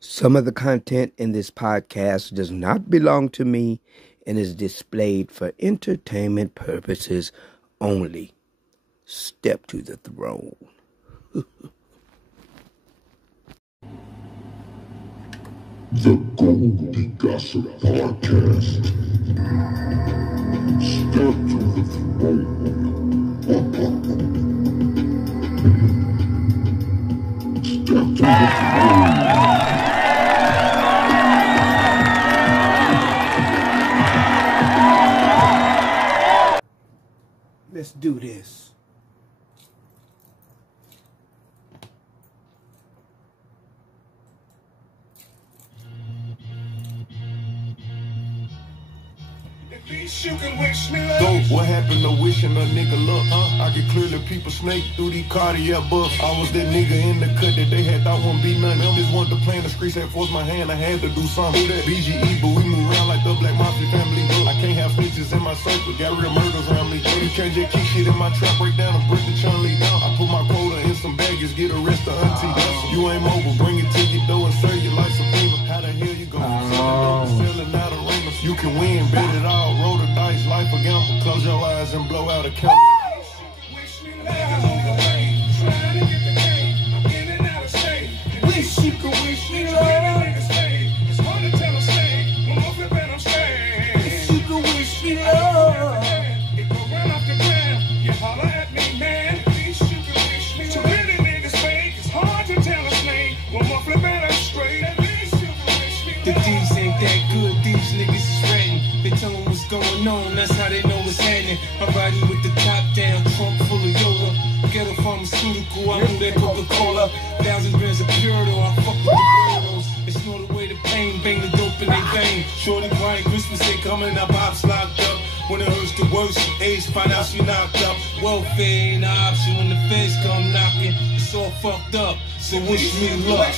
Some of the content in this podcast does not belong to me and is displayed for entertainment purposes only. Step to the throne. The Goldie Gossip Podcast. Step to the throne. Step to the throne. Let's do this. You can wish me love. What happened to wishing a nigga luck? I could clearly people snake through these cardiac buffs. I was that nigga in the cut that they had thought wouldn't be nothing. Them just wanted to play in the streets, had forced my hand, I had to do something. That BGE, but we move around like the Black Mafia family. I can't have snitches in my circle, got real murders around me. You can't just keep shit in my trap, break down and break the chun-li down. I put my quota in some baggage, get arrested, auntie. You ain't mobile, bring it to your door and serve you like subpoena. How the hell you go from selling out arenas? You can win, bet it all, roll the dice, life a gamble. Close your eyes and blow out a candle. Wish you could wish me love. It's hard to tell a stay. When I'm flipping, I'm straight. Wish you could wish me love. It go right off the ground. You holler at me, man. Wish you could wish me. Too many niggas fake. It's hard to tell a snake. When I'm flipping, I'm straight. The D's ain't that good, these niggas is ratting. They tell them what's going on, that's how they know what's happening. I'm riding with the top down, trunk full of Yoda. Ghetto pharmaceutical, I knew that Coca-Cola. 1,000 grams of Purito, I fuck with the weirdos. They snort away the pain, bang the dope in they vein. Shorty crying, Christmas ain't coming, our pops locked up. When it hurts the worst, age find out she knocked up. Welfare ain't an option when the feds come knocking. It's all fucked up, so wish me luck.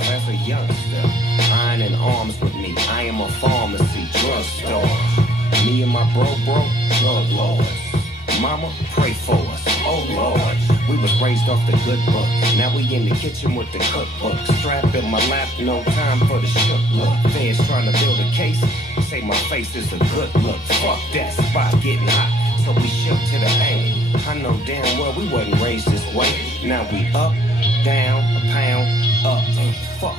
As a youngster, iron in arms with me. I am a pharmacy, drugstore. Me and my bro, drug lords. Mama, pray for us. Oh Lord, we was raised off the good book. Now we in the kitchen with the cookbook. Strap in my lap, no time for the shook look. Fans trying to build a case. Say my face is a good look. Fuck that spot getting hot. So we shook to the aim. I know damn well we wasn't raised this way. Now we up, down, a pound, up, fuck,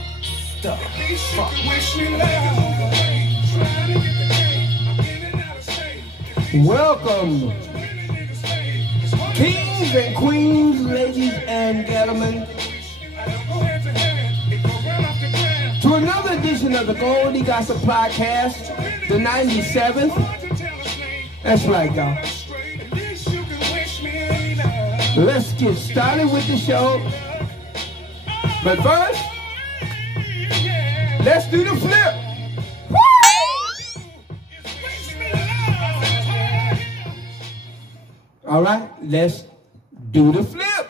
stuff, fuck. Welcome, kings and queens, ladies and gentlemen, to another edition of the Goldie Gossip Podcast, the 97th. That's right, y'all. Let's get started with the show. But first, let's do the flip. Woo! All right, let's do the flip.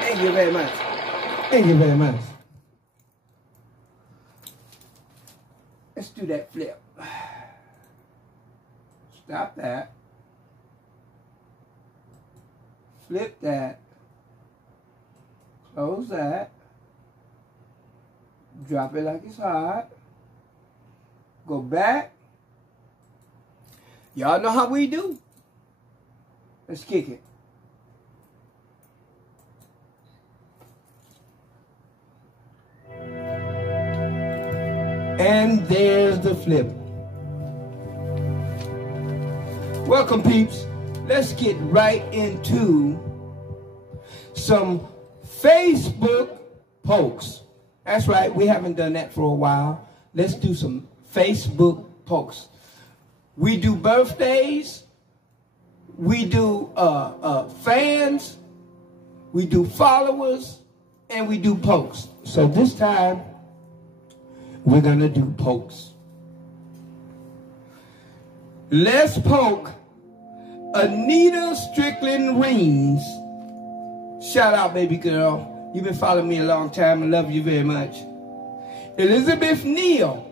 Thank you very much. Thank you very much. Let's do that flip. Stop that. Flip that. Close that. Drop it like it's hot. Go back. Y'all know how we do. Let's kick it. And there's the flip. Welcome, peeps. Let's get right into some Facebook pokes. That's right, we haven't done that for a while. Let's do some Facebook pokes. We do birthdays. We do fans. we do followers, and we do pokes. So this time, we're going to do pokes. Let's poke Anita Strickland Reams. Shout out, baby girl. You've been following me a long time. I love you very much. Elizabeth Neal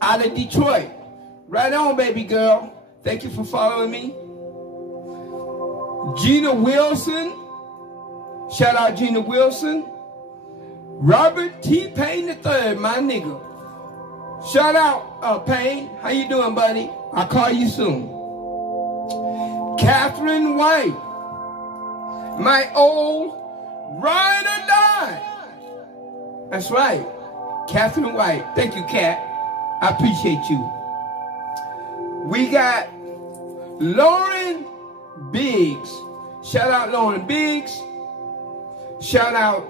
out of Detroit. Right on, baby girl. Thank you for following me. Gina Wilson. Shout out Gina Wilson. Robert T. Payne III, my nigga. Shout out, Payne. How you doing, buddy? I'll call you soon. Catherine White. My old ride or die. That's right. Catherine White. Thank you, Kat. I appreciate you. We got Lauren Biggs. Shout out Lauren Biggs. Shout out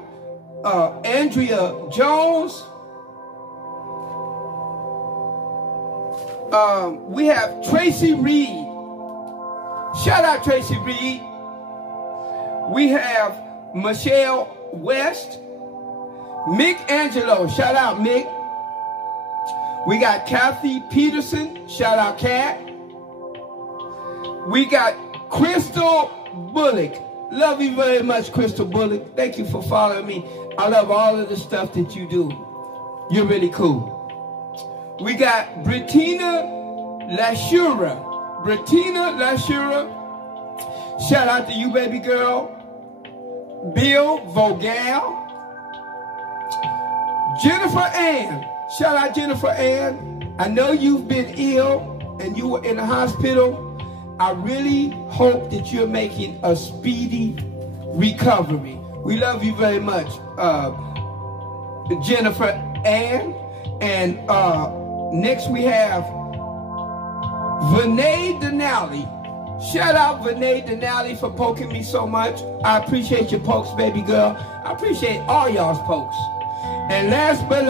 Andrea Jones. We have Tracy Reed. Shout out Tracy Reed. We have Michelle West. Mick Angelo. Shout out Mick. We got Kathy Peterson. Shout out Kat. We got Crystal Bullock. Love you very much, Crystal Bullock. Thank you for following me. I love all of the stuff that you do. You're really cool. We got Brittina Lashura. Brittina Lashura. Shout out to you, baby girl. Bill Vogel. Jennifer Ann. Shout out Jennifer Ann. I know you've been ill and you were in the hospital. I really hope that you're making a speedy recovery. We love you very much, Jennifer Ann. And next we have Vinay Denali. Shout out Vinay Denali for poking me so much. I appreciate your pokes, baby girl. I appreciate all y'all's pokes. And last but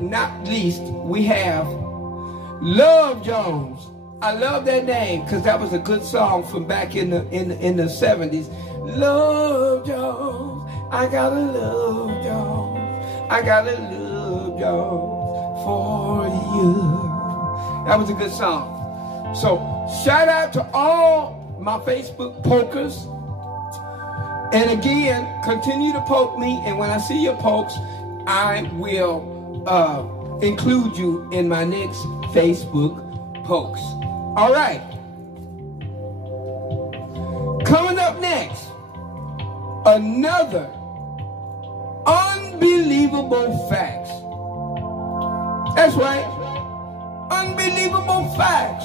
not least, we have Love Jones. I love that name because that was a good song from back in the 70s. Love Jones, I gotta love Jones, I gotta love Jones for you. That was a good song. So shout out to all my Facebook pokers. And again, continue to poke me, and when I see your pokes, I will include you in my next Facebook pokes. All right. Coming up next, another unbelievable facts. That's right. Unbelievable facts.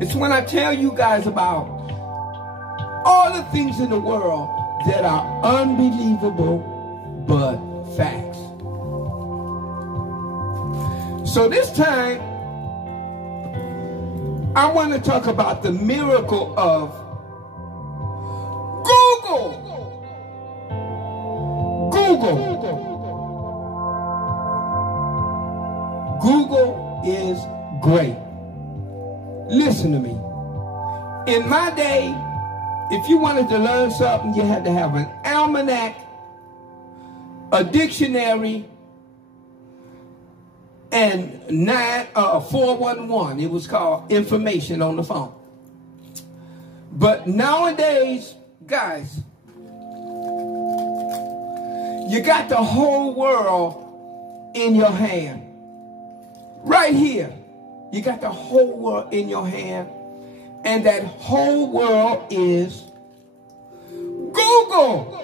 It's when I tell you guys about all the things in the world that are unbelievable but facts. So this time, I want to talk about the miracle of Google. Google is great. Listen to me. In my day, if you wanted to learn something, you had to have an almanac, a dictionary, and 411. It was called information on the phone. But nowadays, guys, you got the whole world in your hand. Right here. You got the whole world in your hand. And that whole world is Google.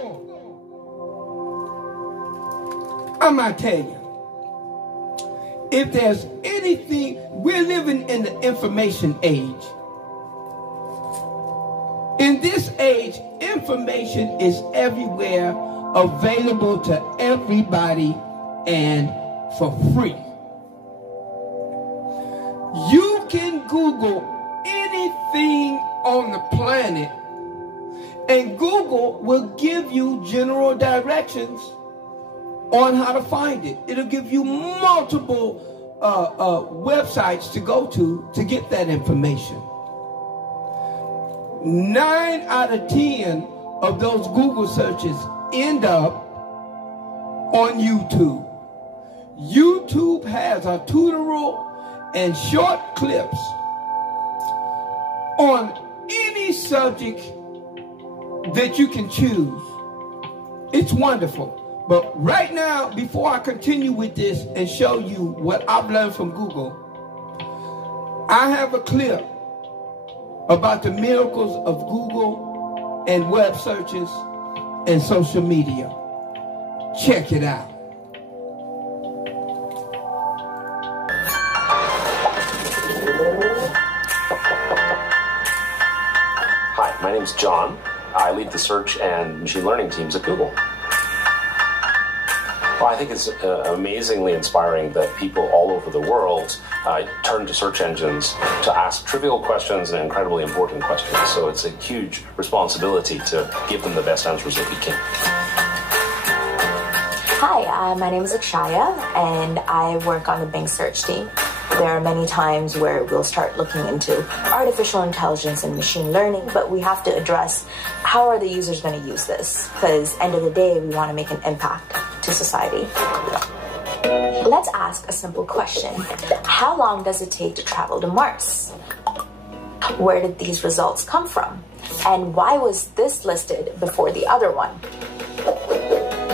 I'm going to tell you. If there's anything, we're living in the information age. In this age, information is everywhere, available to everybody, and for free. You can Google anything on the planet, and Google will give you general directions on how to find it. It'll give you multiple websites to go to get that information. 9 out of 10 of those Google searches end up on YouTube. YouTube has a tutorial and short clips on any subject that you can choose. It's wonderful. But right now, before I continue with this and show you what I've learned from Google, I have a clip about the miracles of Google and web searches and social media. Check it out. Hi, my name is John. I lead the search and machine learning teams at Google. Well, I think it's amazingly inspiring that people all over the world turn to search engines to ask trivial questions and incredibly important questions. So it's a huge responsibility to give them the best answers that we can. Hi, my name is Akshaya, and I work on the Bing search team. There are many times where we'll start looking into artificial intelligence and machine learning, but we have to address how are the users going to use this? Because end of the day, we want to make an impact to society. Let's ask a simple question. How long does it take to travel to Mars? Where did these results come from? And why was this listed before the other one?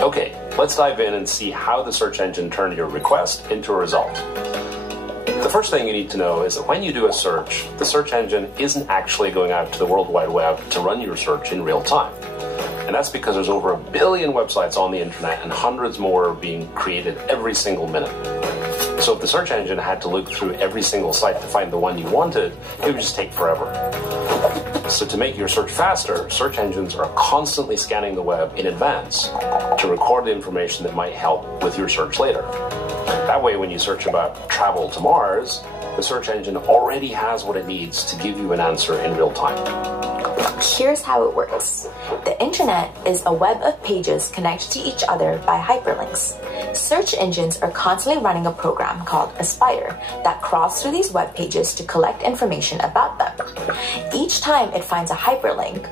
Okay, let's dive in and see how the search engine turned your request into a result. The first thing you need to know is that when you do a search, the search engine isn't actually going out to the World Wide Web to run your search in real time. And that's because there's over 1 billion websites on the internet and hundreds more are being created every single minute. So if the search engine had to look through every single site to find the one you wanted, it would just take forever. So to make your search faster, search engines are constantly scanning the web in advance to record the information that might help with your search later. That way, when you search about travel to Mars, the search engine already has what it needs to give you an answer in real time. Here's how it works. The internet is a web of pages connected to each other by hyperlinks. Search engines are constantly running a program called a spider that crawls through these web pages to collect information about them. Each time it finds a hyperlink,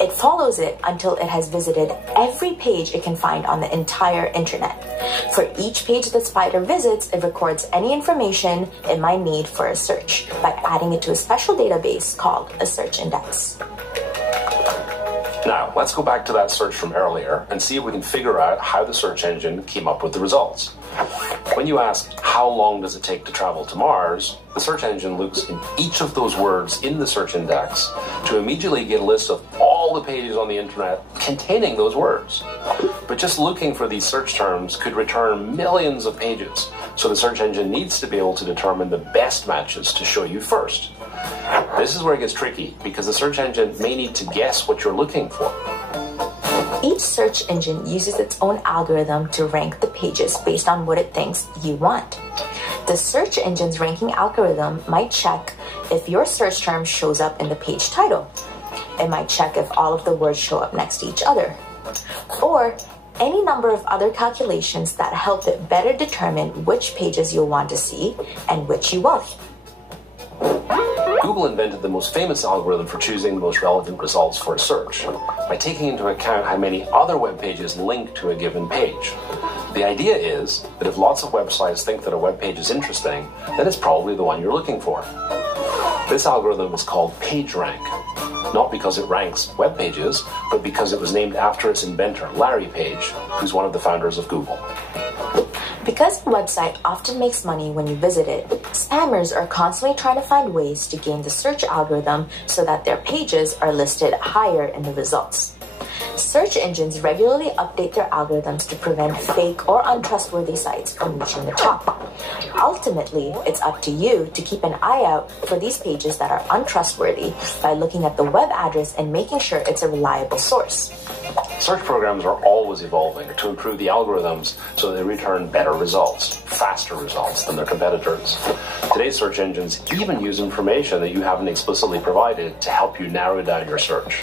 it follows it until it has visited every page it can find on the entire internet. For each page the spider visits, it records any information it might need for a search by adding it to a special database called a search index. Now, let's go back to that search from earlier and see if we can figure out how the search engine came up with the results. When you ask, how long does it take to travel to Mars, the search engine looks in each of those words in the search index to immediately get a list of all the pages on the internet containing those words. But just looking for these search terms could return millions of pages, so the search engine needs to be able to determine the best matches to show you first. This is where it gets tricky, because the search engine may need to guess what you're looking for. Each search engine uses its own algorithm to rank the pages based on what it thinks you want. The search engine's ranking algorithm might check if your search term shows up in the page title. It might check if all of the words show up next to each other. Or any number of other calculations that help it better determine which pages you'll want to see and which you won't. Google invented the most famous algorithm for choosing the most relevant results for a search by taking into account how many other web pages link to a given page. The idea is that if lots of websites think that a web page is interesting, then it's probably the one you're looking for. This algorithm is called PageRank, not because it ranks web pages, but because it was named after its inventor, Larry Page, who's one of the founders of Google. Because a website often makes money when you visit it, spammers are constantly trying to find ways to game the search algorithm so that their pages are listed higher in the results. Search engines regularly update their algorithms to prevent fake or untrustworthy sites from reaching the top. Ultimately, it's up to you to keep an eye out for these pages that are untrustworthy by looking at the web address and making sure it's a reliable source. Search programs are always evolving to improve the algorithms so they return better results, faster results than their competitors. Today's search engines even use information that you haven't explicitly provided to help you narrow down your search.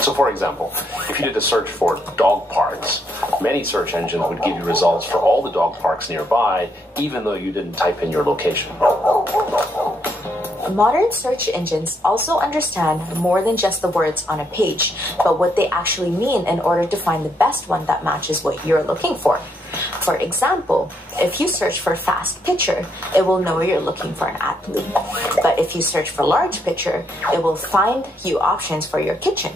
So for example, if you did a search for dog parks, many search engines would give you results for all the dog parks nearby, even though you didn't type in your location. Modern search engines also understand more than just the words on a page, but what they actually mean in order to find the best one that matches what you're looking for. For example, if you search for fast picture, it will know you're looking for an athlete. But if you search for large picture, it will find you options for your kitchen.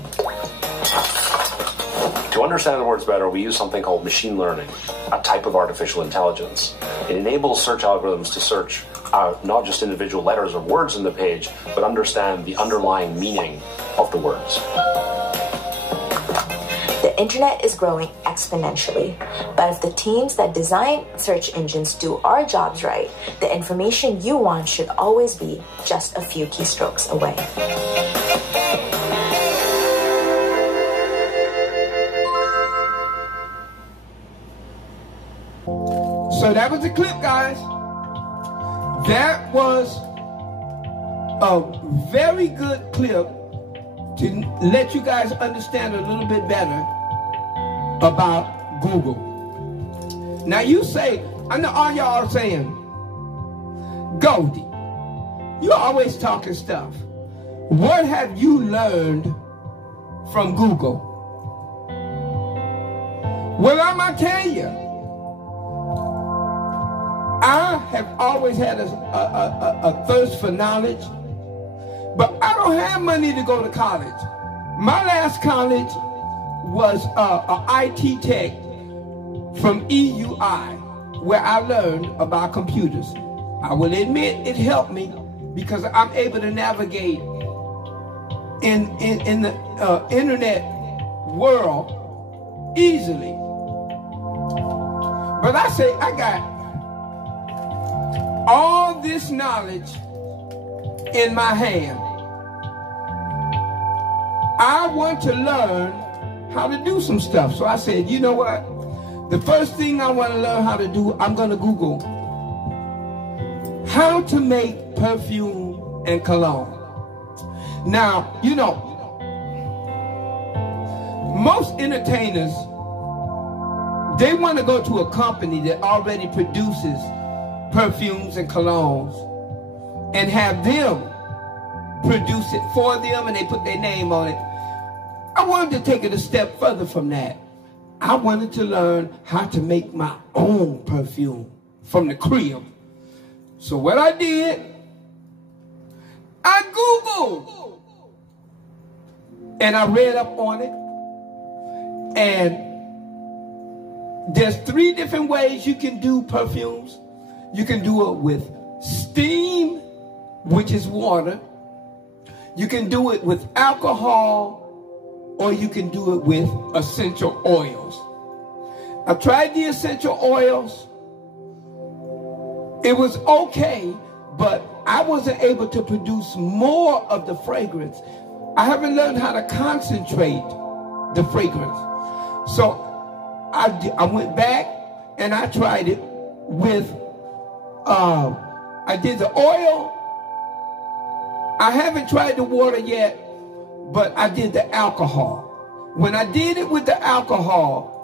To understand the words better, we use something called machine learning, a type of artificial intelligence. It enables search algorithms to search not just individual letters or words in the page, but understand the underlying meaning of the words. The internet is growing exponentially, but if the teams that design search engines do our jobs right, the information you want should always be just a few keystrokes away. So that was the clip, guys. That was a very good clip to let you guys understand a little bit better about Google. Now you say, I know all y'all are saying, Goldie, you're always talking stuff. What have you learned from Google? Well, I'm going to tell you. I have always had a thirst for knowledge, but I don't have money to go to college. My last college was a IT tech from EUI, where I learned about computers. I will admit it helped me because I'm able to navigate in the internet world easily. But I say I got all this knowledge in my hand. I want to learn how to do some stuff. So I said, you know what? The first thing I want to learn how to do, I'm going to Google how to make perfume and cologne. Now, you know, most entertainers, they want to go to a company that already produces perfumes and colognes and have them produce it for them and they put their name on it. I wanted to take it a step further from that. I wanted to learn how to make my own perfume from the crib. So what I did, I Googled and I read up on it, and there's 3 different ways you can do perfumes. You can do it with steam, which is water. You can do it with alcohol, or you can do it with essential oils. I tried the essential oils. It was okay, but I wasn't able to produce more of the fragrance. I haven't learned how to concentrate the fragrance. So I went back and I tried it with I did the oil. I haven't tried the water yet, but I did the alcohol. When I did it with the alcohol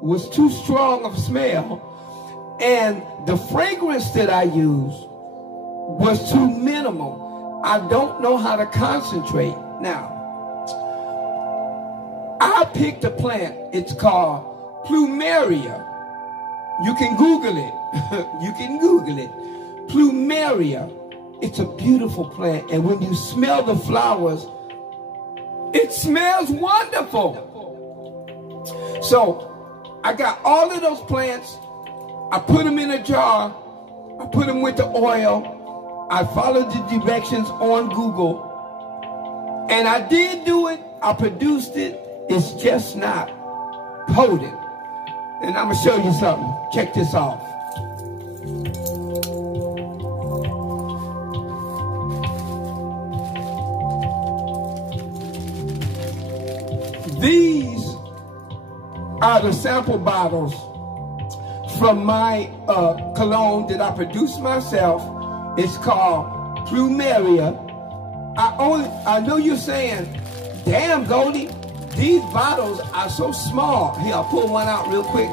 was too strong of a smell, and the fragrance that I used was too minimal. I don't know how to concentrate. Now, I picked a plant. It's called plumeria. You can Google it. You can Google it. Plumeria. It's a beautiful plant. And when you smell the flowers, it smells wonderful. So I got all of those plants. I put them in a jar. I put them with the oil. I followed the directions on Google. And I did do it. I produced it. It's just not potent. And I'm going to show you something. Check this off. These are the sample bottles from my cologne that I produced myself. It's called Plumeria. I know you're saying, damn, Goldie, these bottles are so small. Here, I'll pull one out real quick.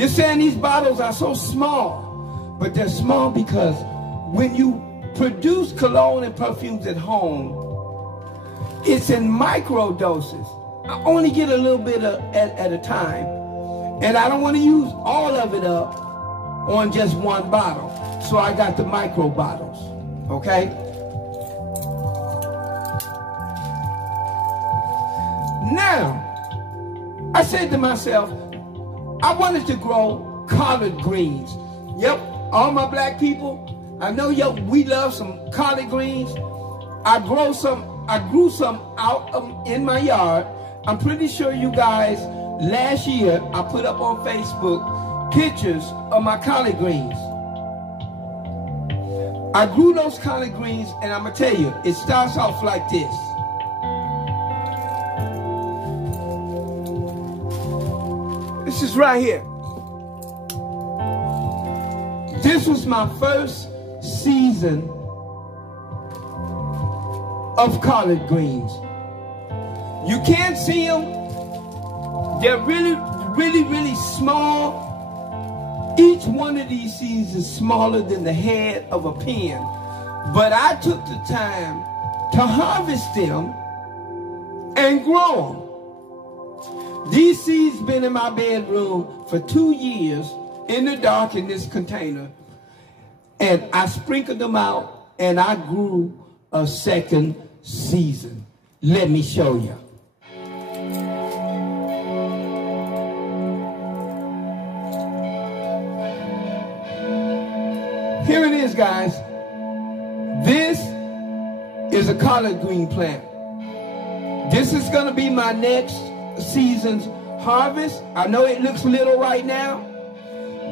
You're saying these bottles are so small, but they're small because when you produce cologne and perfumes at home, it's in micro doses. I only get a little bit at a time, and I don't want to use all of it up on just one bottle. So I got the micro bottles, okay? Now, I said to myself, I wanted to grow collard greens. Yep, all my black people, I know we love some collard greens. I grew some out in my yard. I'm pretty sure you guys, last year, I put up on Facebook pictures of my collard greens. I grew those collard greens, and I'm gonna tell you, it starts off like this. This is right here. This was my first season of collard greens. You can't see them. They're really, really, really small. Each one of these seeds is smaller than the head of a pin. But I took the time to harvest them and grow them. These seeds been in my bedroom for 2 years in the dark in this container. And I sprinkled them out and I grew a second season. Let me show you. Here it is, guys. This is a collard green plant. This is going to be my next season's harvest. I know it looks little right now,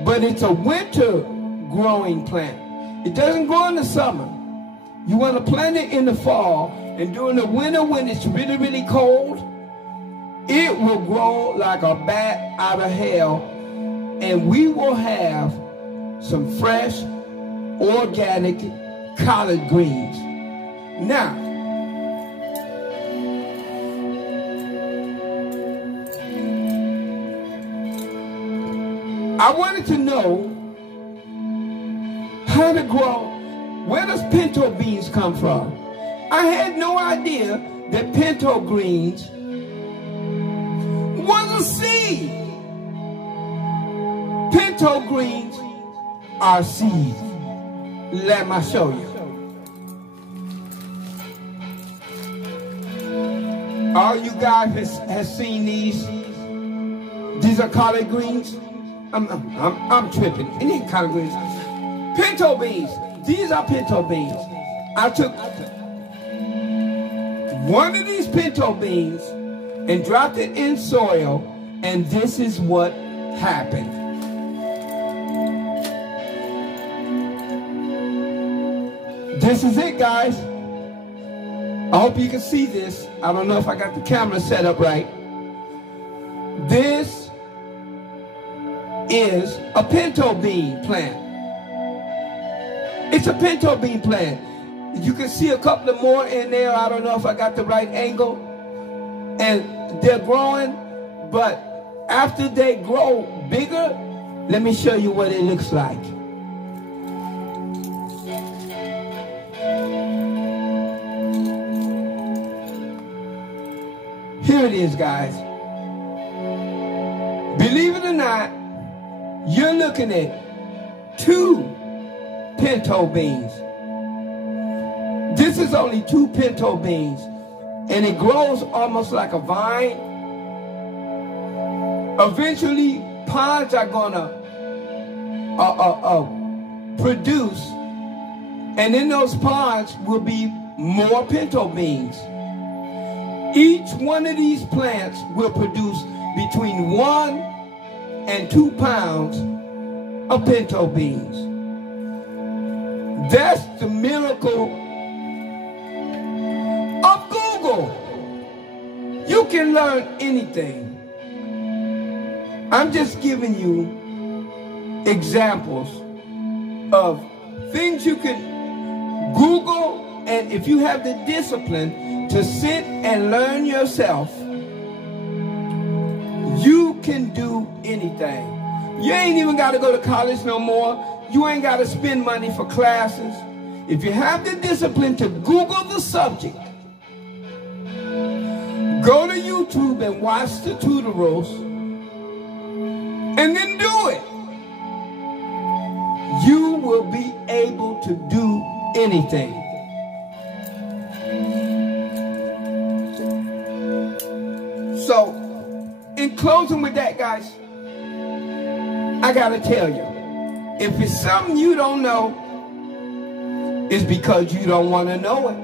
but it's a winter growing plant. It doesn't grow in the summer. You want to plant it in the fall, and during the winter when it's really, really cold, it will grow like a bat out of hell, and we will have some fresh, organic collard greens. Now, I wanted to know how to grow. Where does pinto beans come from? I had no idea that pinto greens was a seed. Pinto greens are seeds. Let me show you. All you guys has seen these. These are collard greens. I'm tripping. It ain't collard greens. Pinto beans. These are pinto beans. I took one of these pinto beans and dropped it in soil, and this is what happened. This is it, guys. I hope you can see this. I don't know if I got the camera set up right. This is a pinto bean plant. It's a pinto bean plant. You can see a couple of more in there. I don't know if I got the right angle. And they're growing, but after they grow bigger, let me show you what it looks like. Here it is, guys. Believe it or not, you're looking at 2 pinto beans. This is only 2 pinto beans, and it grows almost like a vine. Eventually, pods are gonna produce, and in those pods will be more pinto beans. Each one of these plants will produce between 1 and 2 pounds of pinto beans. That's the miracle of Google. You can learn anything. I'm just giving you examples of things you can Google, and if you have the discipline to sit and learn yourself, you can do anything. You ain't even got to go to college no more. You ain't got to spend money for classes. If you have the discipline to Google the subject, go to YouTube and watch the tutorials, and then do it. You will be able to do anything. So, in closing with that, guys, I gotta tell you, if it's something you don't know, it's because you don't want to know it.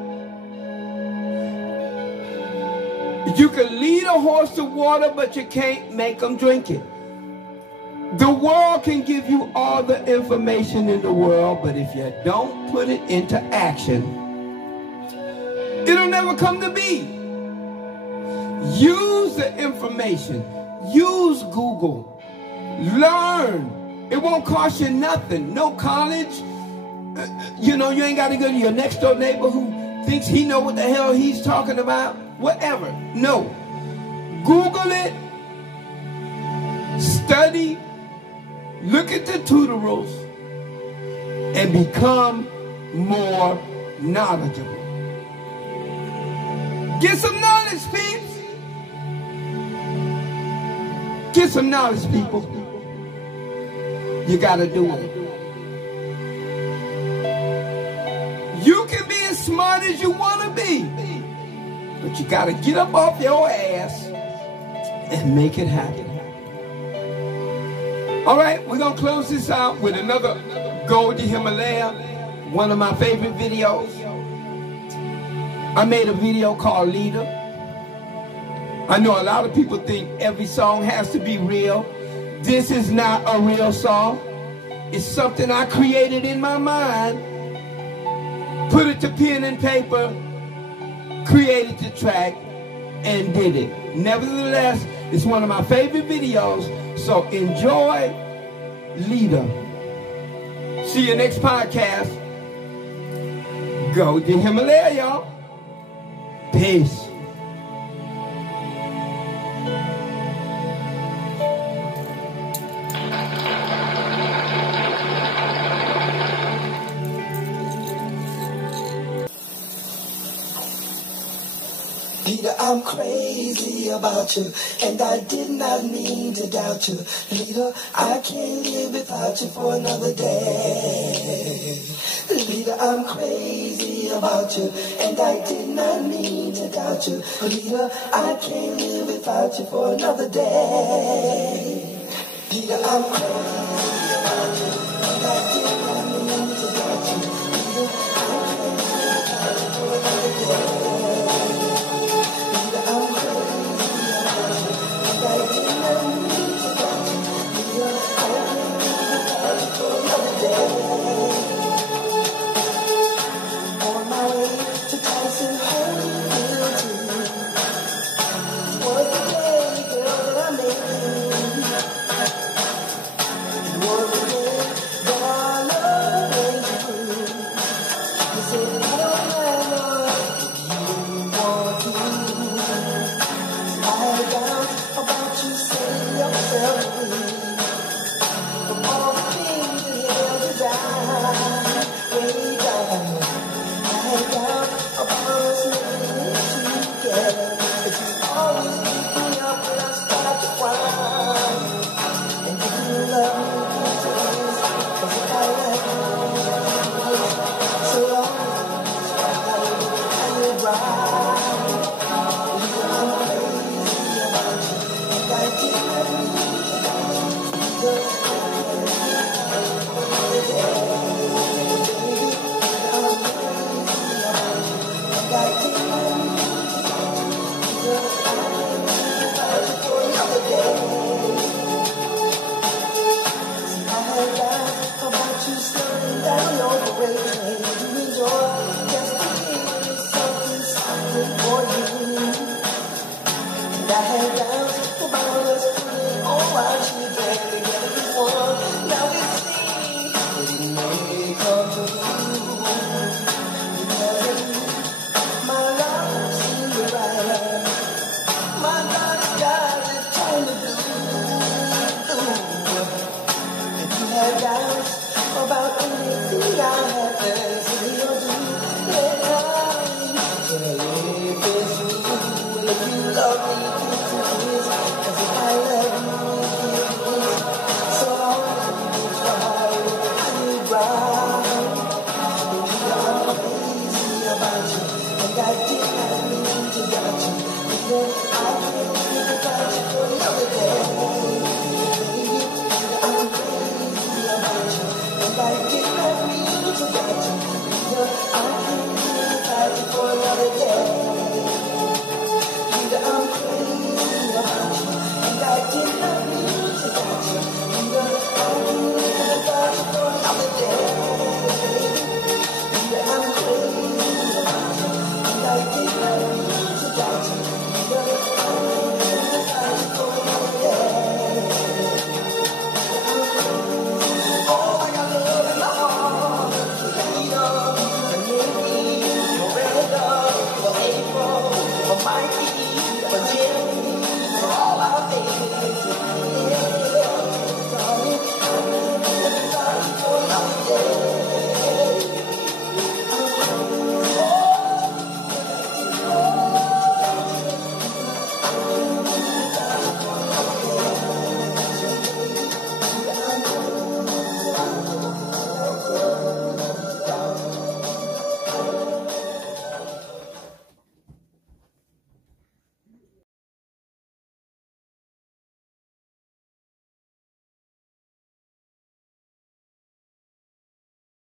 You can lead a horse to water, but you can't make him drink it. The world can give you all the information in the world, but if you don't put it into action, it'll never come to be. Use the information. Use Google. Learn. It won't cost you nothing. No college. You know, you ain't got to go to your next door neighbor who thinks he know what the hell he's talking about. Whatever. No. Google it. Study. Look at the tutorials. And become more knowledgeable. Get some knowledge, peeps. Get some knowledge, people. You got to do it. You can be as smart as you want to be, but you got to get up off your ass and make it happen. All right, we're going to close this out with another Goldie Himalaya, one of my favorite videos. I made a video called Leader. I know a lot of people think every song has to be real. This is not a real song. It's something I created in my mind, put it to pen and paper, created the track, and did it. Nevertheless, it's one of my favorite videos, so enjoy Leader. See you next podcast. Go to Himalaya, y'all. Peace. Leader, I'm crazy about you, and I did not mean to doubt you. Leader, I can't live without you for another day. Leader, I'm crazy about you, and I did not mean to doubt you. Leader, I can't live without you for another day. Leader, I'm crazy about you, and I did not mean to doubt you. Leader, I can't live without you for another day. Like